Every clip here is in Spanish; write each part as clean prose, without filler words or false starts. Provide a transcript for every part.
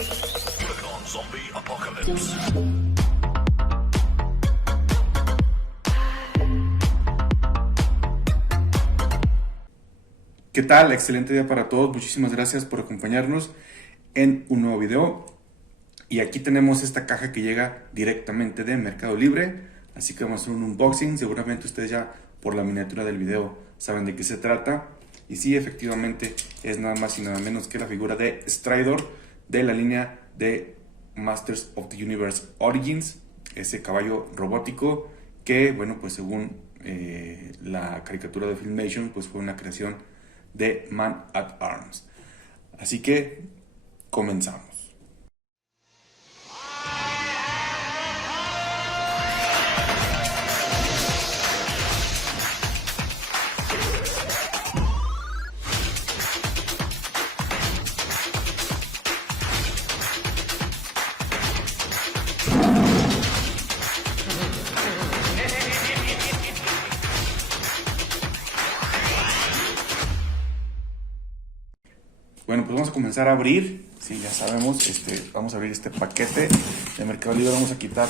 Zombie Apocalypse. ¿Qué tal? Excelente día para todos. Muchísimas gracias por acompañarnos en un nuevo video. Y aquí tenemos esta caja que llega directamente de Mercado Libre. Así que vamos a hacer un unboxing. Seguramente ustedes ya por la miniatura del video saben de qué se trata. Y sí, efectivamente es nada más y nada menos que la figura de Stridor de la línea de Masters of the Universe Origins. Ese caballo robótico que, bueno, pues según la caricatura de Filmation, pues fue una creación de Man at Arms. Así que comenzamos. Bueno, pues vamos a comenzar a abrir. Sí, ya sabemos, vamos a abrir este paquete de Mercado Libre. Vamos a quitar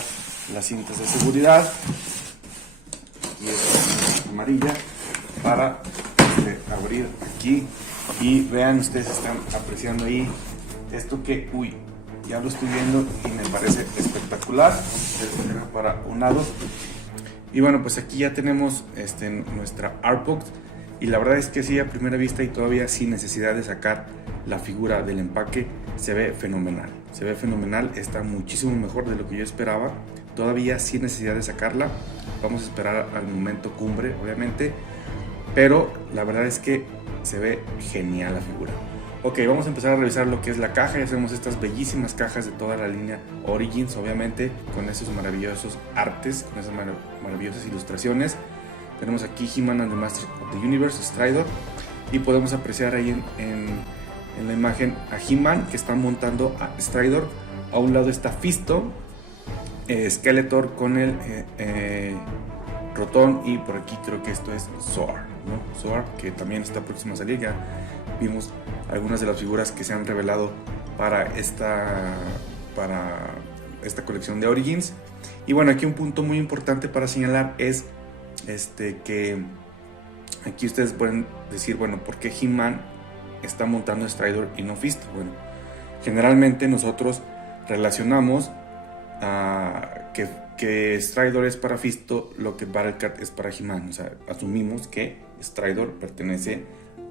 las cintas de seguridad y esta amarilla para abrir aquí. Y vean, ustedes están apreciando ahí esto que, uy, ya lo estoy viendo y me parece espectacular. Para un lado. Y bueno, pues aquí ya tenemos nuestra Artbox. Y la verdad es que sí, a primera vista y todavía sin necesidad de sacar la figura del empaque, se ve fenomenal. Se ve fenomenal, está muchísimo mejor de lo que yo esperaba. Todavía sin necesidad de sacarla. Vamos a esperar al momento cumbre, obviamente. Pero la verdad es que se ve genial la figura. Ok, vamos a empezar a revisar lo que es la caja. Ya tenemos estas bellísimas cajas de toda la línea Origins, obviamente, con esos maravillosos artes, con esas maravillosas ilustraciones. Tenemos aquí He-Man and the Masters of the Universe, Stridor, y podemos apreciar ahí en la imagen a He-Man que está montando a Stridor. A un lado está Fisto, Skeletor con el Rotom, y por aquí creo que esto es Zor, ¿no? Zor, que también está próximo a salir. Ya vimos algunas de las figuras que se han revelado para esta colección de Origins. Y bueno, aquí un punto muy importante para señalar es que aquí ustedes pueden decir, bueno, ¿por qué He-Man está montando Stridor y no Fisto? Bueno, generalmente nosotros relacionamos que Stridor es para Fisto lo que Battlecat es para He-Man. O sea, asumimos que Stridor pertenece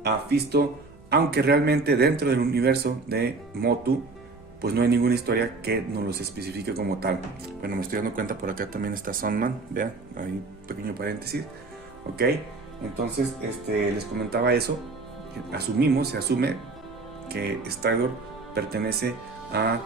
a Fisto, aunque realmente dentro del universo de Motu pues no hay ninguna historia que nos los especifique como tal. Bueno, me estoy dando cuenta, por acá también está Sunman, vean, hay un pequeño paréntesis. Ok, entonces les comentaba eso. Se asume que Stridor pertenece a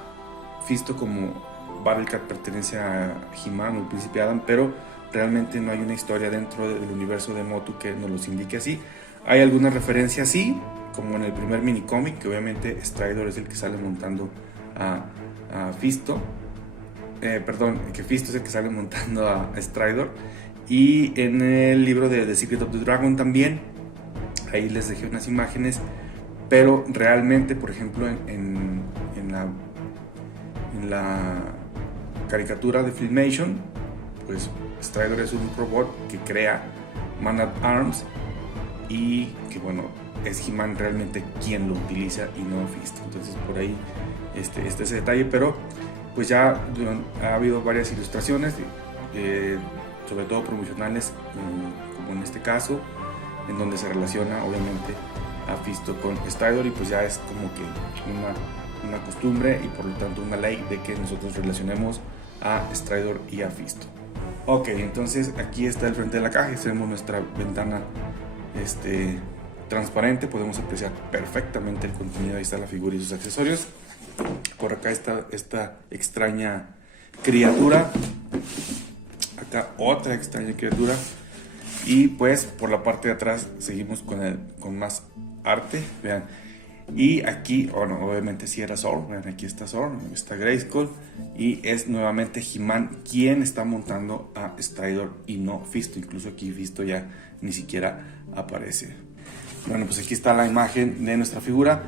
Fisto como Battlecat pertenece a He-Man o el Príncipe Adam, pero realmente no hay una historia dentro del universo de Motu que nos los indique así. Hay alguna referencia así, como en el primer minicómic, que obviamente Stridor es el que sale montando a Fisto, que Fisto es el que sale montando a Stridor. Y en el libro de The Secret of the Dragon también, ahí les dejé unas imágenes, pero realmente, por ejemplo, en la caricatura de Filmation, pues Stridor es un robot que crea Man at Arms, y que bueno, es He-Man realmente quien lo utiliza y no Fisto. Entonces por ahí ese detalle, pero pues ya ha habido varias ilustraciones, sobre todo promocionales, como en este caso, en donde se relaciona obviamente a Fisto con Stridor, y pues ya es como que una costumbre y por lo tanto una ley de que nosotros relacionemos a Stridor y a Fisto. Ok, entonces aquí está el frente de la caja. Tenemos nuestra ventana transparente, podemos apreciar perfectamente el contenido. Ahí está la figura y sus accesorios. Por acá está esta extraña criatura, acá otra extraña criatura, y pues por la parte de atrás seguimos con más arte, vean. Y aquí, bueno, obviamente sí era Zor, vean, aquí está Zor, está Grayskull, y es nuevamente He-Man quien está montando a Stridor y no Fisto. Incluso aquí Fisto ya ni siquiera aparece. Bueno, pues aquí está la imagen de nuestra figura.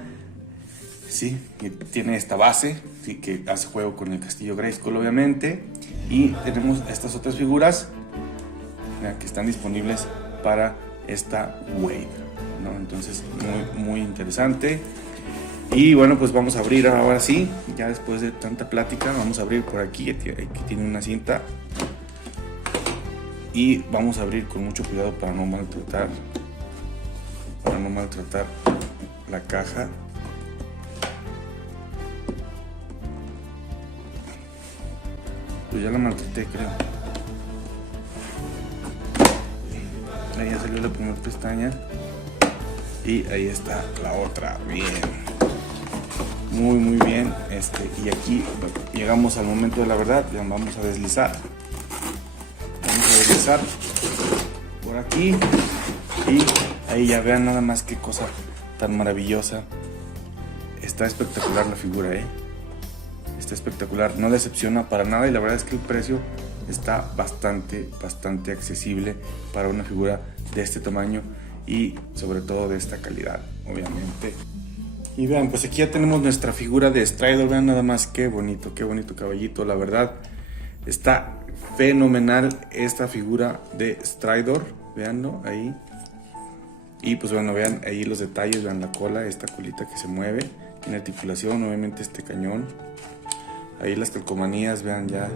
Sí, y tiene esta base, sí, que hace juego con el castillo Grayskull obviamente. Y tenemos estas otras figuras, ¿ya?, que están disponibles para esta wave, ¿no? Entonces muy interesante. Y bueno, pues vamos a abrir ahora sí, ya después de tanta plática, vamos a abrir por aquí. Aquí tiene una cinta. Y vamos a abrir con mucho cuidado para no maltratar la caja. Pues ya la maltraté, creo. Ahí ya salió la primera pestaña. Y ahí está la otra. Bien. Muy bien. Y aquí llegamos al momento de la verdad. Ya vamos a deslizar. Por aquí. Y ahí ya vean nada más qué cosa tan maravillosa. Está espectacular la figura, Está espectacular, no decepciona para nada, y la verdad es que el precio está bastante accesible para una figura de este tamaño y sobre todo de esta calidad, obviamente. Y vean, pues aquí ya tenemos nuestra figura de Stridor. Vean nada más qué bonito caballito, la verdad está fenomenal esta figura de Stridor. Veanlo ahí. Y pues bueno, vean ahí los detalles, vean la cola, esta colita que se mueve, tiene articulación, obviamente este cañón. Ahí las calcomanías, vean ya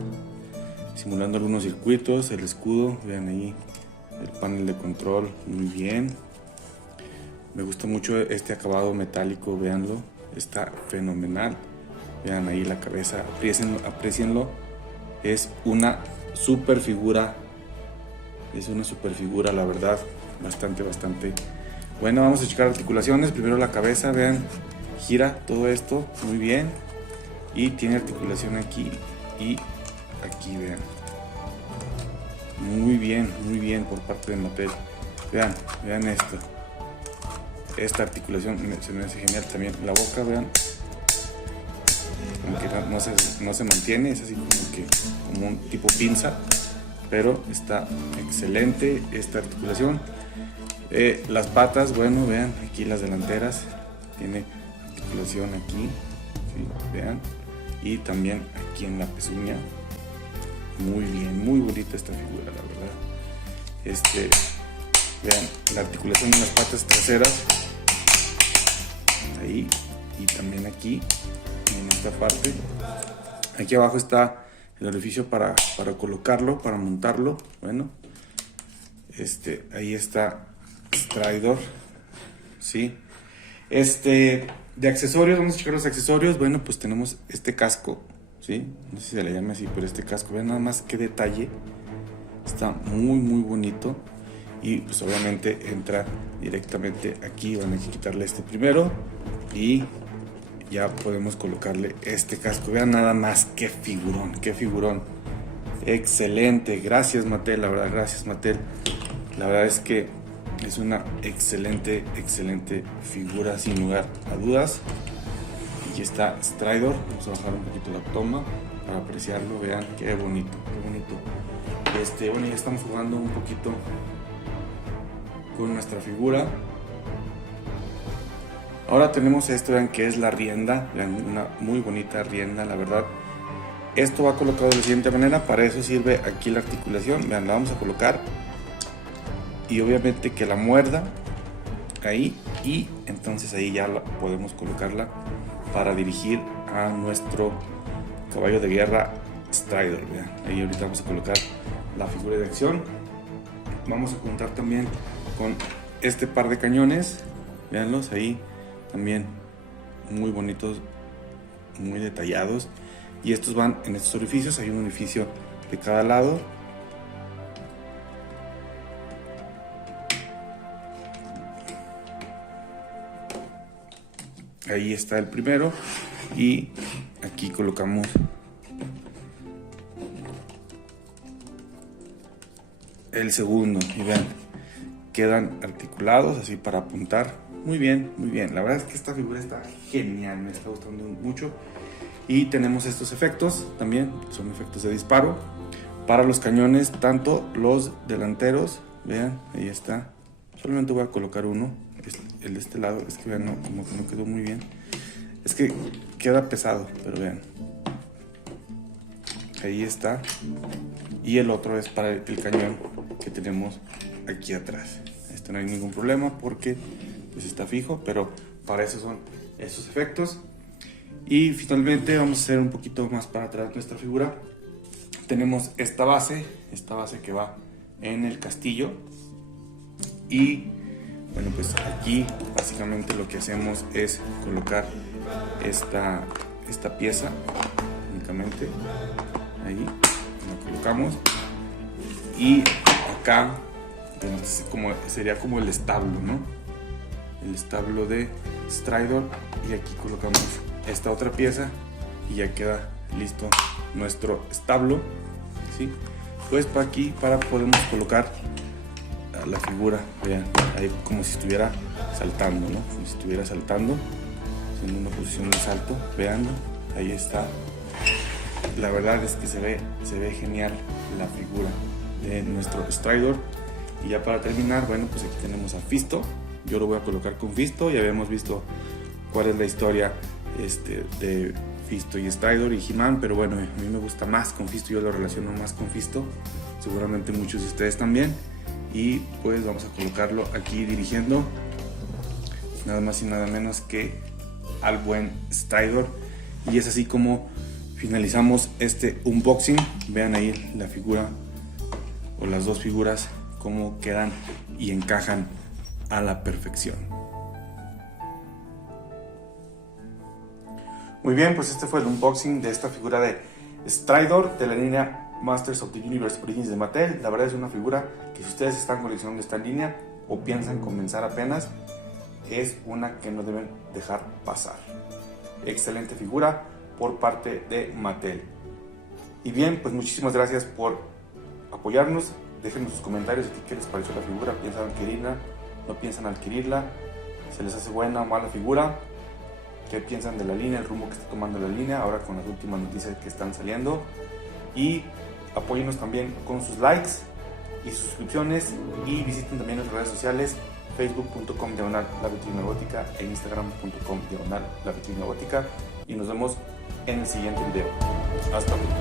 simulando algunos circuitos, el escudo, vean ahí el panel de control, muy bien. Me gusta mucho este acabado metálico, veanlo, está fenomenal. Vean ahí la cabeza, aprecienlo. Es una super figura, la verdad, bastante. Bueno, vamos a checar articulaciones. Primero la cabeza, vean, gira todo esto muy bien. Y tiene articulación aquí y aquí, vean. Muy bien por parte de Mattel. Vean esto. Esta articulación se me hace genial también. La boca, vean. Aunque no se mantiene, es así como un tipo pinza. Pero está excelente esta articulación. Las patas, bueno, vean, aquí las delanteras. Tiene articulación aquí. Sí, vean. Y también aquí en la pezuña. Muy bien, muy bonita esta figura, la verdad. Vean la articulación en las patas traseras. Ahí. Y también aquí, en esta parte. Aquí abajo está el orificio para colocarlo, para montarlo. Bueno. Ahí está Stridor. Sí. De accesorios, vamos a checar los accesorios. Bueno, pues tenemos este casco, ¿sí? No sé si se le llama así, pero este casco, vean nada más qué detalle. Está muy bonito. Y pues obviamente entra directamente aquí. Van a quitarle este primero. Y ya podemos colocarle este casco. Vean nada más qué figurón. Excelente. Gracias, Mattel, la verdad, gracias, Mattel. La verdad es que es una excelente figura, sin lugar a dudas. Aquí está Stridor. Vamos a bajar un poquito la toma para apreciarlo. Vean qué bonito. Bueno, ya estamos jugando un poquito con nuestra figura. Ahora tenemos esto, vean, que es la rienda. Vean, una muy bonita rienda, la verdad. Esto va colocado de la siguiente manera. Para eso sirve aquí la articulación. Vean, la vamos a colocar. Y obviamente que la muerda ahí, y entonces ahí ya podemos colocarla para dirigir a nuestro caballo de guerra Stridor. Vean, ahí ahorita vamos a colocar la figura de acción. Vamos a contar también con este par de cañones, veanlos ahí también, muy bonitos, muy detallados, y estos van en estos orificios. Hay un orificio de cada lado. Ahí está el primero, y aquí colocamos el segundo, y vean, quedan articulados así para apuntar. Muy bien, la verdad es que esta figura está genial, me está gustando mucho. Y tenemos estos efectos también, son efectos de disparo para los cañones, tanto los delanteros. Vean, ahí está. Solamente voy a colocar uno, el de este lado. Es que vean, como que no quedó muy bien. Es que queda pesado, pero vean. Ahí está. Y el otro es para el cañón que tenemos aquí atrás. Este no hay ningún problema porque pues está fijo, pero para eso son esos efectos. Y finalmente vamos a hacer un poquito más para atrás nuestra figura. Tenemos esta base que va en el castillo. Y bueno, pues aquí básicamente lo que hacemos es colocar esta pieza únicamente. Ahí la colocamos. Y acá sería como el establo, ¿no? El establo de Stridor. Y aquí colocamos esta otra pieza y ya queda listo nuestro establo, ¿sí? Pues para aquí podemos colocar la figura, vean, ahí como si estuviera saltando, ¿no? Como si estuviera saltando, en una posición de salto, vean, ahí está. La verdad es que se ve genial la figura de nuestro Stridor. Y ya para terminar, bueno, pues aquí tenemos a Fisto. Yo lo voy a colocar con Fisto. Ya habíamos visto cuál es la historia de Fisto y Stridor y He-Man, pero bueno, a mí me gusta más con Fisto, yo lo relaciono más con Fisto, seguramente muchos de ustedes también. Y pues vamos a colocarlo aquí dirigiendo, nada más y nada menos que al buen Stridor. Y es así como finalizamos este unboxing. Vean ahí la figura, o las dos figuras, cómo quedan y encajan a la perfección. Muy bien, pues este fue el unboxing de esta figura de Stridor de la línea Masters of the Universe Origins de Mattel. La verdad es una figura que, si ustedes están coleccionando esta línea o piensan comenzar apenas, es una que no deben dejar pasar. Excelente figura por parte de Mattel. Y bien, pues muchísimas gracias por apoyarnos. Déjenos sus comentarios aquí qué les pareció la figura. ¿Piensan adquirirla? ¿No piensan adquirirla? ¿Se les hace buena o mala figura? ¿Qué piensan de la línea, el rumbo que está tomando la línea ahora con las últimas noticias que están saliendo? Y apóyennos también con sus likes y suscripciones, y visiten también nuestras redes sociales, facebook.com/lavitrina gótica e instagram.com/lavitrina gótica, y nos vemos en el siguiente video. Hasta luego.